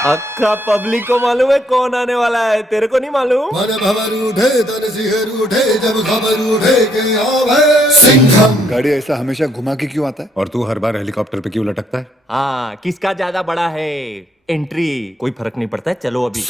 अक्का पब्लिक को मालूम है कौन आने वाला है, तेरे को नहीं मालूम? मन भवर उठे तन सिहर उठे जब खबर उठे के आवे सिंघम। गाड़ी ऐसा हमेशा घुमा के क्यों आता है? और तू हर बार हेलीकॉप्टर पे क्यों लटकता है? हाँ, किसका ज्यादा बड़ा है एंट्री, कोई फर्क नहीं पड़ता है। चलो अभी।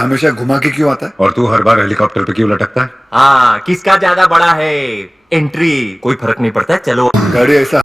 ऐसा हमेशा घुमा के क्यों आता है? और तू हर बार हेलीकॉप्टर पे क्यों लटकता है? हाँ, किसका ज्यादा बड़ा है एंट्री, कोई फर्क नहीं पड़ता है, चलो। गाड़ी ऐसा